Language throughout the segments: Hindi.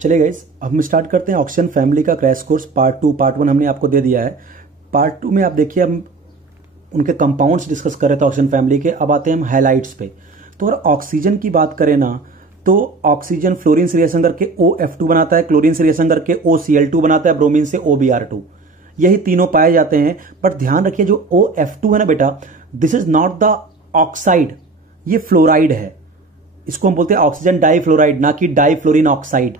चलिए गाइस, अब हम स्टार्ट करते हैं ऑक्सीजन फैमिली का क्रैश कोर्स पार्ट 2। पार्ट 1 हमने आपको दे दिया है। पार्ट 2 में आप देखिए हम उनके कंपाउंड्स डिस्कस कर रहे थे ऑक्सीजन फैमिली के। अब आते हैं हम हैलाइड्स पे। तो अगर ऑक्सीजन की बात करें ना, तो ऑक्सीजन फ्लोरीन से रिएक्शन करके OF2 बनाता है, क्लोरीन से रिएक्शन करके OCl2 बनाता है, ब्रोमीन से OBr2। यही तीनों पाए जाते हैं। बट ध्यान रखिए जो OF2 है ना बेटा, this is not the oxide, ये फ्लोराइड है। इसको हम बोलते हैं ऑक्सीजन डाइफ्लोराइड, ना कि डाइफ्लोरीन ऑक्साइड,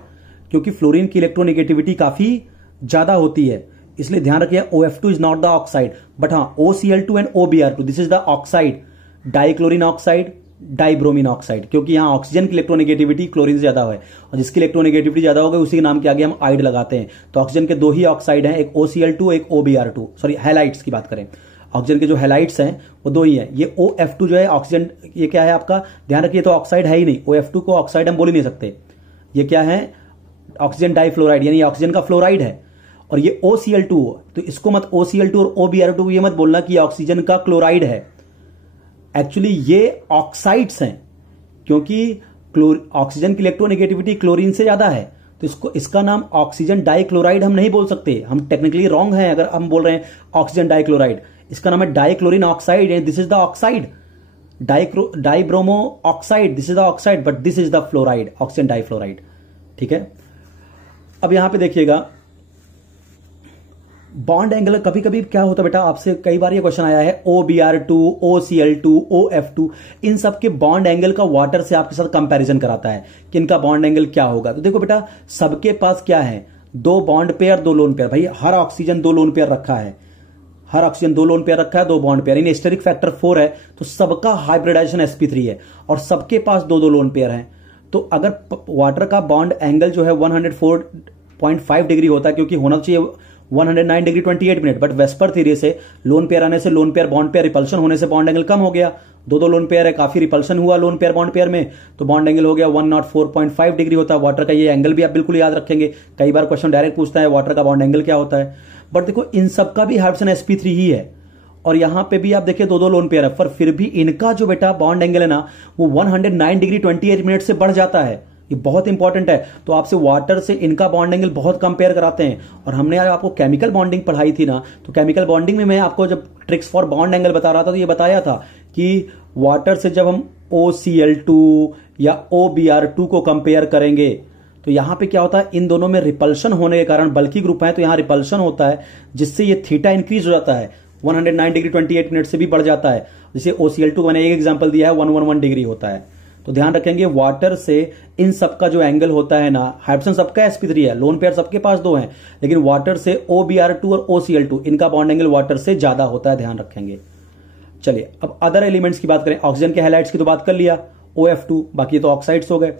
क्योंकि फ्लोरीन की इलेक्ट्रोनेगेटिविटी काफी ज्यादा होती है। इसलिए ध्यान रखिए OF2 is not the oxide, but हाँ OCl2 and OBr2 this is the oxide, dichlorine oxide, dibromine oxide, क्योंकि यहां ऑक्सीजन की इलेक्ट्रोनेगेटिविटी क्लोरीन से ज्यादा है और जिसकी इलेक्ट्रोनेगेटिविटी ज्यादा होगी उसी के नाम के आगे हम आइड लगाते हैं। तो ऑक्सीजन के दो ही ऑक्साइड हैं, एक OCl2 एक OBr2। सॉरी, हैलाइड्स की बात करें, ऑक्सीजन के जो हैलाइड्स हैं वो दो ही हैं। ये OF2 जो है ऑक्सीजन, ये क्या है आपका, ध्यान रखिए, तो ऑक्साइड है ही नहीं। OF2 को ऑक्साइड हम बोल ही नहीं सकते। ये क्या है, ऑक्सीजन डाइफ्लोराइड, यानी ऑक्सीजन का फ्लोराइड है। और ये OCl2, तो इसको मत OCl2 और OBr2 ये मत बोलना कि ऑक्सीजन का क्लोराइड है। एक्चुअली ये ऑक्साइड्स हैं, क्योंकि ऑक्सीजन की इलेक्ट्रोनेगेटिविटी क्लोरीन से ज्यादा है। तो इसका नाम ऑक्सीजन डाइक्लोराइड हम नहीं बोल सकते, हम टेक्निकली रॉन्ग हैं अगर हम बोल रहे हैं ऑक्सीजन डाइक्लोराइड। इसका नाम है dichlorine oxide, this is the oxide. Dibromo oxide, this is the oxide, but this is the fluoride, oxygen difluoride. ठीक है। अब यहां पे देखिएगा बॉन्ड एंगल, कभी कभी क्या होता है बेटा, आपसे कई बार ये क्वेश्चन आया है OBr2, OCl2, OF2, इन सब के बॉन्ड एंगल का वाटर से आपके साथ कंपैरिजन कराता है कि इनका बॉन्ड एंगल क्या होगा। तो देखो बेटा, सबके पास क्या है, दो बॉन्ड पेयर, दो लोन पेयर। भाई हर ऑक्सीजन दो लोन पेयर रखा है, हर ऑक्सीजन दो लोन पेयर रखा है, दो बॉन्ड पेयर, इन स्टेरिक फैक्टर 4 है। तो सबका हाइब्रिडाइजेशन sp3 है और सबके पास दो दो लोन पेयर हैं। तो अगर वाटर का बॉन्ड एंगल जो है 104.5 डिग्री होता है, क्योंकि होना चाहिए 109 degree 28 minute, but VSEPR theory से लोन पेयर आने से lone pair bond pair repulsion होने से बॉन्ड एंगल कम हो गया। दो दो लोन पेयर है, काफी रिपल्शन हुआ लोन पेयर बॉन्ड पेयर में, तो बॉन्ड एंगल हो गया 104.5 डिग्री होता है वाटर का। ये एंगल भी आप बिल्कुल याद रखेंगे, कई बार क्वेश्चन डायरेक्ट पूछता है वाटर का बॉन्ड एंगल क्या होता है। बट देखो इन सबका भी हाइड्रोजन sp3 ही है और यहां पे भी आप देखिए दो दो लोन पेयर है, पर फिर भी इनका जो बेटा बॉन्ड एंगल है ना, वो 109 डिग्री 28 मिनट से बढ़ जाता है। ये बहुत इंपॉर्टेंट है। तो आपसे वाटर से इनका बॉन्ड एंगल बहुत कंपेयर कराते हैं। और हमने आज आपको केमिकल बॉन्डिंग पढ़ाई थी ना, तो केमिकल बॉन्डिंग में मैं आपको जब ट्रिक्स फॉर बॉन्ड एंगल बता रहा था तो ये बताया था कि वाटर से जब हम OCl2 या OBr2 को कंपेयर करेंगे तो यहां पे क्या होता है, इन दोनों में रिपल्शन होने के कारण, बल्कि ग्रुप है तो यहां रिपल्शन होता है, जिससे ये थीटा इंक्रीज हो जाता है, 109 डिग्री 28 मिनट से भी बढ़ जाता है। जैसे OCl2 मैंने एक एग्जाम्पल दिया है 111 डिग्री होता है। तो ध्यान रखेंगे वाटर से इन सबका जो एंगल होता है ना, हाइड्रोजन सबका sp3 है, लोन पेयर सबके पास दो हैं, लेकिन वाटर से OBr2 और OCl2 इनका बॉन्ड एंगल वाटर से ज्यादा होता है, ध्यान रखेंगे। चलिए अब अदर एलिमेंट्स की बात करें। ऑक्सीजन के हैलाइड्स की तो बात कर लिया, OF2, बाकी तो ऑक्साइड्स हो गए।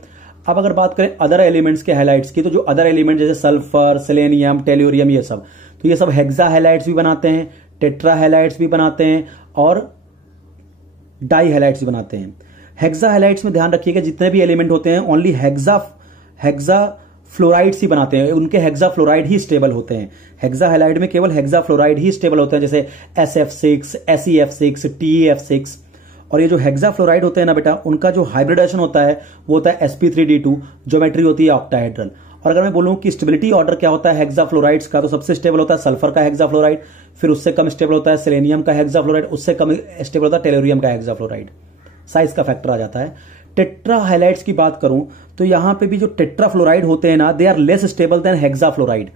अब अगर बात करें अदर एलिमेंट्स के हैलाइड्स की, तो जो अदर एलिमेंट जैसे सल्फर, सेलेनियम, टेल्यूरियम, ये सब, तो ये सब हेक्सा हैलाइड्स भी बनाते हैं, टेट्रा हैलाइड्स भी बनाते हैं और डाई हैलाइड्स भी बनाते हैं। हेक्सा हैलाइड्स में ध्यान रखिएगा जितने भी एलिमेंट होते हैं ओनली हेक्सा फ्लोराइड्स ही बनाते हैं, उनके हेक्सा फ्लोराइड ही स्टेबल होते हैं। हेक्सा हैलाइड में केवल हेक्सा फ्लोराइड ही स्टेबल होते हैं, जैसे SF6, SeF6, TeF6। और ये जो हेक्सा फ्लोराइड होते हैं ना बेटा, उनका जो हाइब्रिडाइजेशन होता है वो होता है sp3d2, ज्योमेट्री होती है ऑक्टाहेड्रल। और अगर मैं बोलूं कि स्टेबिलिटी ऑर्डर क्या होता है हेक्सा फ्लोराइड्स का, तो सबसे स्टेबल होता है सल्फर का हेक्सा फ्लोराइड, फिर उससे कम स्टेबल होता है सेलेनियम का हेक्सा फ्लोराइड, उससे कम स्टेबल होता है टेल्यूरियम का हेक्सा फ्लोराइड। साइज का फैक्टर आ जाता है। टेट्रा हैलाइड्स की बात करूं तो यहां पे भी जो टेट्रा फ्लोराइड होते हैं ना, they are less stable than hexa fluoride.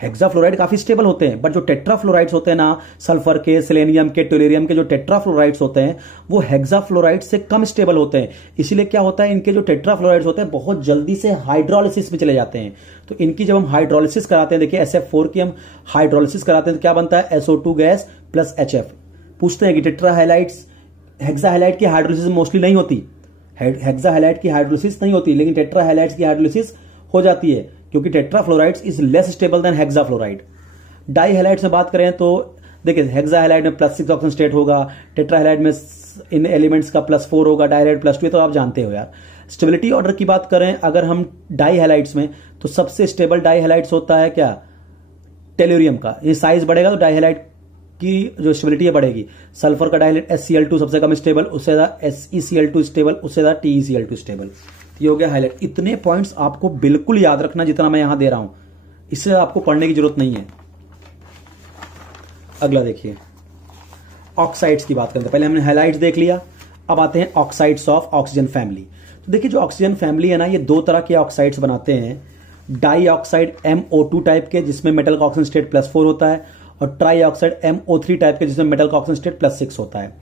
Hexa fluoride काफी स्टेबल होते हैं, बट जो टेट्रा फ्लोराइड्स होते हैं ना, सल्फर के, सेलेनियम के, टेल्यूरियम के जो टेट्रा फ्लोराइड्स होते हैं वो हेक्सा फ्लोराइड से कम स्टेबल होते हैं। इसीलिए क्या होता है, इनके जो टेट्रा फ्लोराइड्स होते हैं बहुत जल्दी से हाइड्रोलिसिस में चले जाते हैं। तो इनकी जब हम हाइड्रोलिसिस कराते हैं, देखिए SF4 की हम हाइड्रोलिसिस कराते हैं तो क्या बनता है, SO2 गैस प्लस HF। पूछते हैं कि टेट्रा हैलाइड्स, हेक्सा हैलाइड की हाइड्रोलिसिस मोस्टली नहीं होती, हेक्सा हैलाइड की हाइड्रोलिसिस नहीं होती, लेकिन टेट्रा हैलाइड्स की हाइड्रोलिसिस हो जाती है, क्योंकि tetra fluorides is less stable than hexa fluoride. Di halides में बात करें तो देखिए हेक्सा हैलाइड में +6 ऑक्सीजन स्टेट होगा, टेट्रा हैलाइड में इन एलिमेंट्स का +4 होगा, डाई हैलाइड +2, तो आप जानते हो यार। स्टेबिलिटी ऑर्डर की बात करें अगर हम डाई हैलाइड्स में, तो सबसे स्टेबल डाई हैलाइड्स होता है क्या, टेल्यूरियम का। ये साइज बढ़ेगा तो डाई हैलाइड की जो स्टेबिलिटी है बढ़ेगी। सल्फर का डाइहाइड्रेट SCl2 सबसे कम स्टेबल, उससे ज्यादा SeCl2 स्टेबल, उससे ज्यादा TeCl2 स्टेबल। ये हो गया हाईलाइट। इतने पॉइंट्स आपको बिल्कुल याद रखना जितना मैं यहां दे रहा हूं, इससे आपको पढ़ने की जरूरत नहीं है। अगला देखिए, ऑक्साइड्स की बात करते हैं। पहले हमने हाइलाइट्स देख लिया, अब आते हैं ऑक्साइड्स ऑफ ऑक्सीजन फैमिली। तो देखिए जो ऑक्सीजन फैमिली है ना, ये दो तरह के ऑक्साइड्स बनाते हैं। डाई ऑक्साइड MO2 टाइप के, जिसमें मेटल का ऑक्सीजन स्टेट +4 होता है, और ट्राई ऑक्साइड MO3 टाइप के, जिसमें मेटल का ऑक्सीजन स्टेट +6 होता है।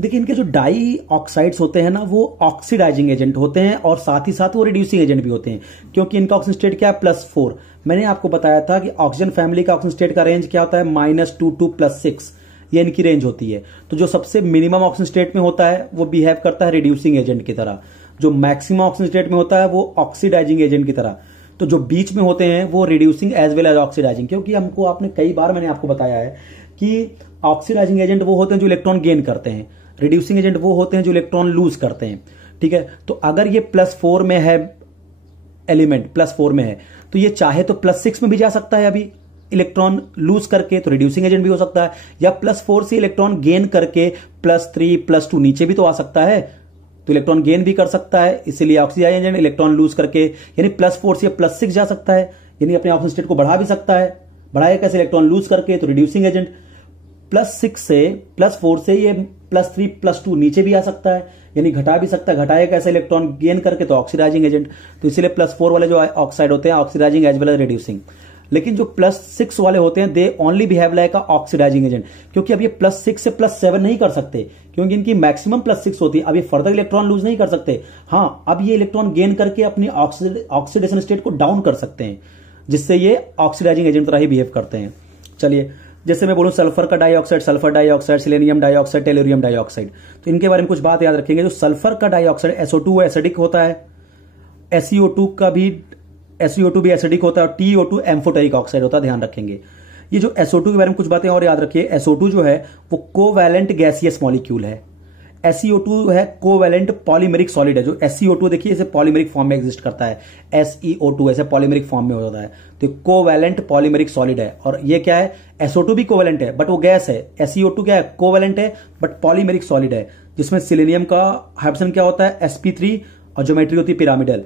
देखिए इनके जो डाई ऑक्साइड्स होते हैं ना, वो ऑक्सीडाइजिंग एजेंट होते हैं और साथ ही साथ वो रिड्यूसिंग एजेंट भी होते हैं, क्योंकि इनका ऑक्सीजन स्टेट क्या है, +4। मैंने आपको बताया था कि ऑक्सीजन फैमिली का ऑक्सीजन स्टेट का रेंज क्या होता है, -2 to +6, ये इनकी रेंज होती है। तो जो सबसे मिनिमम ऑक्सीजन स्टेट में होता है वो बिहेव करता है रिड्यूसिंग एजेंट की तरह, जो मैक्सिमम ऑक्सीजन स्टेट में होता है वो ऑक्सीडाइजिंग एजेंट की तरह। तो जो बीच में होते हैं वो reducing as well as oxidising, क्योंकि हमको आपने कई बार मैंने आपको बताया है कि ऑक्सीडाइजिंग एजेंट वो होते हैं जो इलेक्ट्रॉन गेन करते हैं, रिड्यूसिंग एजेंट वो होते हैं जो इलेक्ट्रॉन लूज करते हैं। ठीक है, तो अगर ये +4 में है, एलिमेंट +4 में है, तो ये चाहे तो +6 में भी जा सकता है अभी इलेक्ट्रॉन लूज करके, तो रिड्यूसिंग एजेंट भी हो सकता है, या +4 से इलेक्ट्रॉन गेन करके +3 +2 नीचे भी तो आ सकता है, तो इलेक्ट्रॉन गेन भी कर सकता है, इसीलिए ऑक्सीडाइजिंग एजेंट। इलेक्ट्रॉन लूज करके यानी +4 से +6 जा सकता है, यानी अपने ऑक्सीजन स्टेट को बढ़ा भी सकता है। बढ़ाया कैसे, इलेक्ट्रॉन लूज करके, तो रिड्यूसिंग एजेंट। +6 से +4 से ये +3 +2 नीचे भी आ सकता है, यानी घटा भी सकता है। घटाया कैसे, इलेक्ट्रॉन गेन करके, तो ऑक्सीडाइजिंग एजेंट। तो इसीलिए +4 वाले जो ऑक्साइड होते हैं oxidising as well as reducing. लेकिन जो +6 वाले होते हैं they only behave like a oxidising agent, क्योंकि अब ये +6 से +7 नहीं कर सकते, क्योंकि इनकी मैक्सिमम +6 होती है। अब ये फर्दर इलेक्ट्रॉन लूज नहीं कर सकते। हाँ, अब ये इलेक्ट्रॉन गेन करके अपनी ऑक्सीडेशन स्टेट को डाउन कर सकते हैं, जिससे ये ऑक्सीडाइजिंग एजेंट तरह ही बिहेव करते हैं। चलिए, जैसे मैं बोलूं सल्फर का dioxide, sulphur dioxide, selenium dioxide, tellurium dioxide, तो इनके बारे में कुछ बात याद रखेंगे। जो सल्फर का डाइऑक्साइड SO2 एसिडिक होता है, SeO2 भी एसिडिक होता है, और TiO2 एम्फोटेरिक ऑक्साइड होता है, ध्यान रखेंगे। ये जो SO2 के बारे में कुछ बातें और याद रखिए। SO2 जो है वो कोवैलेंट गैसियस मॉलिक्यूल है। SeO2 है कोवैलेंट पॉलीमेरिक सॉलिड है। जो SeO2 देखिए इसे पॉलीमेरिक फॉर्म में एग्जिस्ट करता है, SeO2 ऐसे पॉलीमेरिक फॉर्म में होता है, तो कोवैलेंट पॉलीमेरिक सॉलिड है। और ये क्या है, SO2 भी कोवैलेंट है बट वो गैस है, SeO2 क्या है, कोवैलेंट है बट पॉलीमेरिक सॉलिड है, जिसमें सिलेनियम का हाइड्रोजन क्या होता है, sp3, और ज्योमेट्री होती है पिरामिडल।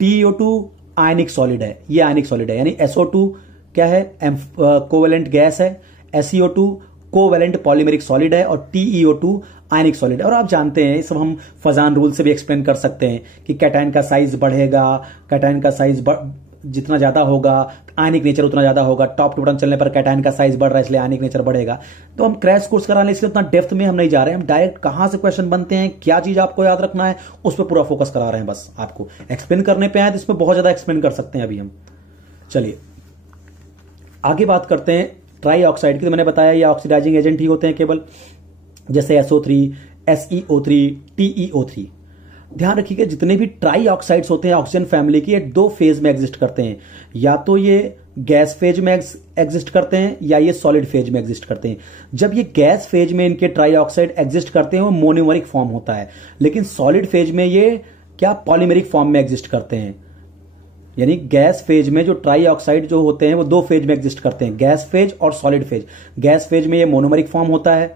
TiO2 आयनिक सॉलिड है, ये आयनिक सॉलिड है, यानी SO2 क्या है, कोवैलेंट गैस है, SeO2 कोवैलेंट पॉलीमेरिक सॉलिड है, और TiO2 आयनिक सॉलिड है। और आप जानते हैं, सब हम फजान रूल से भी एक्सप्लेन कर सकते हैं कि कैटायन का साइज बढ़ेगा, कैटायन का साइज जितना ज्यादा होगा आयनिक नेचर उतना ज्यादा होगा। टॉप टू बटन चलने पर कैटायन का साइज बढ़ रहा है इसलिए आयनिक नेचर बढ़ेगा। तो हम क्रैश कोर्स कराने इसलिए उतना डेप्थ में हम नहीं जा रहे हैं, हम डायरेक्ट कहां से क्वेश्चन बनते हैं, क्या चीज आपको याद रखना है, उस पर पूरा फोकस करा रहे हैं। बस आपको एक्सप्लेन करने पे आए तो इसमें बहुत ज्यादा एक्सप्लेन कर सकते हैं अभी हम। चलिए आगे बात करते हैं ट्राई ऑक्साइड की। तो मैंने बताया ये ऑक्सीडाइजिंग एजेंट ही होते हैं केवल, जैसे SO3, SeO3, TeO3। ध्यान रखिएगा जितने भी ट्राई ऑक्साइड्स होते हैं ऑक्सीजन फैमिली की, ये दो फेज में एग्जिस्ट करते हैं, या तो ये गैस फेज में एग्जिस्ट करते हैं या ये सॉलिड फेज में एग्जिस्ट करते हैं। जब ये गैस फेज में इनके ट्राई ऑक्साइड एग्जिस्ट करते हैं वो मोनोमरिक फॉर्म होता है, लेकिन सॉलिड फेज में ये क्या पॉलीमेरिक फॉर्म में एग्जिस्ट करते हैं। यानी गैस फेज में जो ट्राई ऑक्साइड जो होते हैं वो दो फेज में एग्जिस्ट करते हैं, गैस फेज और सॉलिड फेज। गैस फेज में ये मोनोमरिक फॉर्म होता है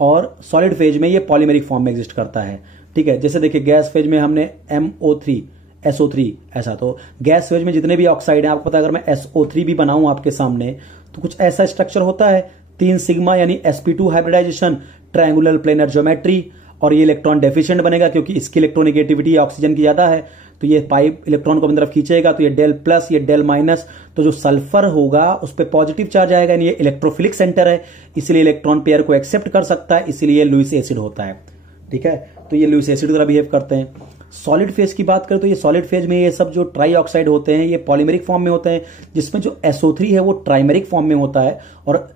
और सॉलिड फेज में ये पॉलीमेरिक फॉर्म में एग्जिस्ट करता है। ठीक है, जैसे देखिए गैस फेज में हमने MO3 SO3 ऐसा, तो गैस फेज में जितने भी ऑक्साइड हैं आपको पता है, अगर मैं SO3 भी बनाऊं आपके सामने तो कुछ ऐसा स्ट्रक्चर होता है, 3 सिग्मा यानी sp2 hybridisation, triangular planar geometry, और ये इलेक्ट्रॉन डेफिशिएंट बनेगा क्योंकि इसकी इलेक्ट्रोनेगेटिविटी ऑक्सीजन की ज्यादा है, तो ये पाइप इलेक्ट्रॉन को अपनी तरफ खींचेगा, तो ये डेल प्लस ये डेल माइनस, तो जो सल्फर होगा उस पर पॉजिटिव चार्ज आएगा, यानी ये इलेक्ट्रोफिलिक सेंटर है इसलिए इलेक्ट्रॉन पेयर को एक्सेप्ट कर सकता है, इसलिए लुईस एसिड होता है। ठीक है, तो ये लुईस एसिड की तरह बिहेव करते हैं। सॉलिड फेज की बात करें तो ये सॉलिड फेज में ये सब जो ट्राई ऑक्साइड होते हैं ये पॉलीमेरिक फॉर्म में होते हैं, जिसमें जो SO3 है वो ट्राइमेरिक फॉर्म में होता है और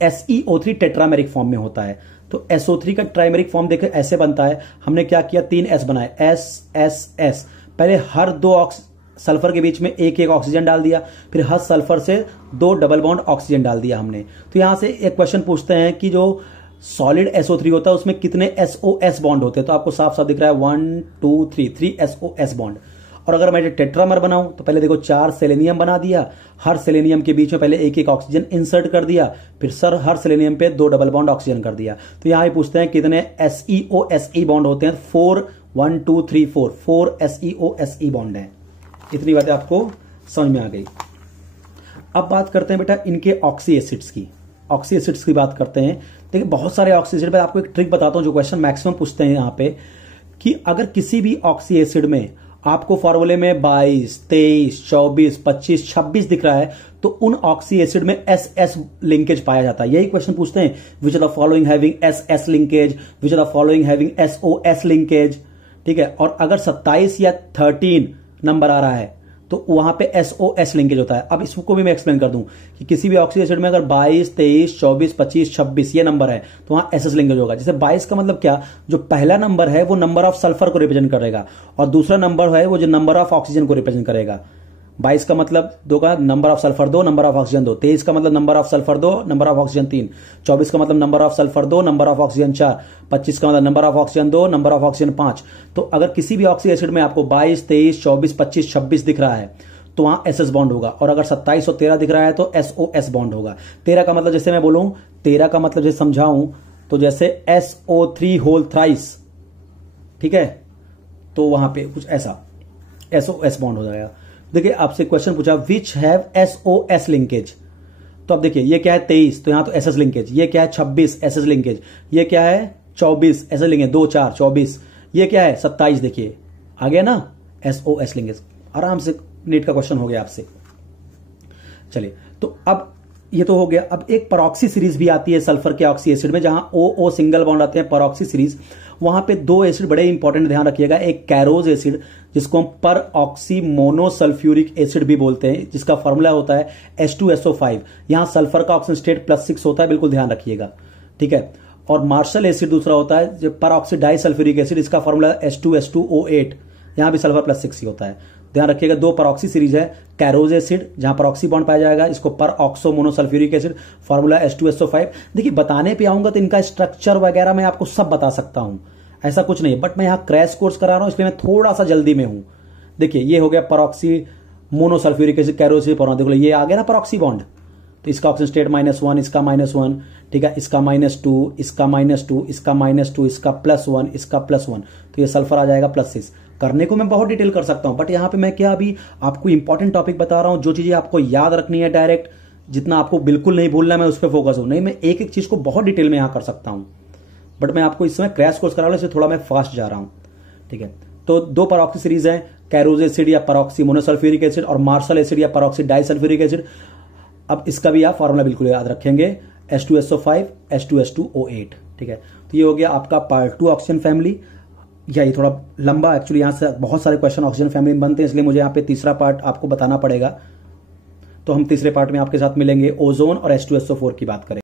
SeO3 टेट्रामेरिक फॉर्म में होता है। तो SO3 का ट्राइमेरिक फॉर्म देखे ऐसे बनता है, हमने क्या किया 3 S बनाए, S। पहले हर 2 सल्फर के बीच में एक ऑक्सीजन डाल दिया, फिर हर सल्फर से 2 डबल बॉन्ड ऑक्सीजन डाल दिया हमने। तो यहां से एक क्वेश्चन पूछते हैं कि जो सॉलिड SO3 होता है उसमें कितने SOS बॉन्ड होते हैं, तो आपको साफ साफ दिख रहा है 1 2 3 SOS बॉन्ड। और अगर मैं टेट्रामर बनाऊं तो पहले देखो 4 सेलेनियम बना दिया, हर सेलेनियम के बीच में पहले एक ऑक्सीजन इंसर्ट कर दिया, फिर हर सेलेनियम पे 2 डबल बॉन्ड ऑक्सीजन कर दिया। तो यहां पूछते हैं कितने SeO SE बॉन्ड होते हैं, 4 1 2 3 4 4 SeO बॉन्ड है। इतनी बातें आपको समझ में आ गई। अब बात करते हैं बेटा इनके ऑक्सी एसिड्स की। ऑक्सी एसिड्स की बात करते हैं। देखिए बहुत सारे ऑक्सी एसिड, मैं आपको एक ट्रिक बताता हूं जो क्वेश्चन मैक्सिमम पूछते हैं यहां पे, कि अगर किसी भी ऑक्सी एसिड में आपको फॉर्मूले में 22, 23, 24, 25, 26 दिख रहा है तो उन ऑक्सी एसिड में एस एस लिंकेज पाया जाता है। यही क्वेश्चन पूछते हैं, which are the following having S S linkage, which are the following having SOS linkage. ठीक है, और अगर 27 या 13 नंबर आ रहा है तो वहां पे SOS लिंकेज होता है। अब इसको भी मैं एक्सप्लेन कर दूं कि किसी भी ऑक्सी एसिड में अगर 22, 23, 24, 25, 26 ये नंबर है तो वहां SS लिंकेज होगा। जैसे 22 का मतलब क्या, जो पहला नंबर है वो नंबर ऑफ सल्फर को रिप्रेजेंट करेगा और दूसरा नंबर है वो जो नंबर ऑफ ऑक्सीजन को रिप्रेजेंट करेगा। 22 का मतलब दो का number of sulphur 2, number of oxygen 2। 23 का मतलब number of sulphur 2, number of oxygen 3। 24 का मतलब number of sulphur 2, number of oxygen 4। 25 का मतलब number of oxygen 2, number of oxygen 5। तो अगर किसी भी ऑक्सी एसिड में आपको 22, 23, 24, 25, 26 दिख रहा है तो वहां SS बॉन्ड होगा, और अगर 27 और 13 दिख रहा है तो SOS बॉन्ड होगा। 13 का मतलब जैसे मैं बोलूं, 13 का मतलब जैसे समझाऊं तो जैसे SO3 होल थ्राइस, ठीक है, तो वहां पे कुछ ऐसा SOS बॉन्ड हो जाएगा। देखिए आपसे क्वेश्चन पूछा विच हैव SOS लिंकेज, तो अब देखिए ये क्या है 23, तो यहां तो SS लिंकेज। ये क्या है 26, SS लिंकेज। ये क्या है 24, SS लिंकेज 2 4 24। ये क्या है 27, देखिए आ गया ना SOS लिंकेज। आराम से नीट का क्वेश्चन हो गया आपसे। चलिए तो अब ये तो हो गया। अब एक परऑक्सी सीरीज भी आती है सल्फर के ऑक्सी एसिड में, जहां O सिंगल बॉन्ड आते हैं परऑक्सी सीरीज। वहां पे दो एसिड बड़े इंपॉर्टेंट ध्यान रखिएगा, एक कैरोज एसिड जिसको हम पर ऑक्सी मोनोसल्फ्यूरिक एसिड भी बोलते हैं, जिसका फॉर्मूला होता है H2SO5। यहां सल्फर का ऑक्सीजन स्टेट +6 होता है, बिल्कुल ध्यान रखिएगा, ठीक है। और मार्शल एसिड दूसरा होता है जो पर ऑक्सी डाइसल्फ्यूरिक एसिड, इसका फॉर्मूला H2S2O8, यहां भी सल्फर +6 ही होता है। ध्यान रखिएगा दो परऑक्सी सीरीज है, कैरोज एसिड जहां परऑक्सी बॉन्ड पाया जाएगा, इसको पर oxo monosulfuric acid, formula H2SO5। देखिए बताने पे आऊंगा तो इनका स्ट्रक्चर वगैरह मैं आपको सब बता सकता हूं, ऐसा कुछ नहीं, बट मैं यहां क्रैश कोर्स करा रहा हूं इसलिए मैं थोड़ा सा जल्दी में हूं। देखिए ये हो गया परऑक्सी मोनोसल्फ्यूरिक एसिड कैरोज एसिड पर, देखो ये आ गया ना परऑक्सी बॉन्ड, तो इसका ऑक्सीजन स्टेट -1, इसका -1, ठीक है, इसका -2, इसका -2, इसका -2, इसका +1, इसका +1, तो ये सल्फर आ जाएगा +6। करने को मैं बहुत डिटेल कर सकता हूं, बट यहां पे मैं क्या अभी आपको इंपॉर्टेंट टॉपिक बता रहा हूं, जो चीजें आपको याद रखनी है डायरेक्ट, जितना आपको बिल्कुल नहीं भूलना, मैं उस पर फोकस हूं। नहीं, मैं एक एक चीज को बहुत डिटेल में यहां कर सकता हूं, बट मैं आपको इस समय क्रैश कोर्स करा रहा हूं, इसलिए थोड़ा मैं फास्ट जा रहा हूं, ठीक है। तो दो परऑक्सी सीरीज है, कैरोज एसिड या परऑक्सी मोनोसल्फ्यूरिक एसिड, और मार्शल एसिड या परऑक्सी डाइसल्फ्यूरिक एसिड। अब इसका भी आप फॉर्मूला बिल्कुल याद रखेंगे, H2SO5, H2S2O8, ठीक है। तो ये हो गया आपका पार्ट 2 ऑक्सीजन फैमिली। या ये थोड़ा लंबा, एक्चुअली यहां से बहुत सारे क्वेश्चन ऑक्सीजन फैमिली में बनते हैं, इसलिए मुझे यहाँ पे तीसरा पार्ट आपको बताना पड़ेगा। तो हम तीसरे पार्ट में आपके साथ मिलेंगे, ओजोन और H2SO4 की बात करेंगे।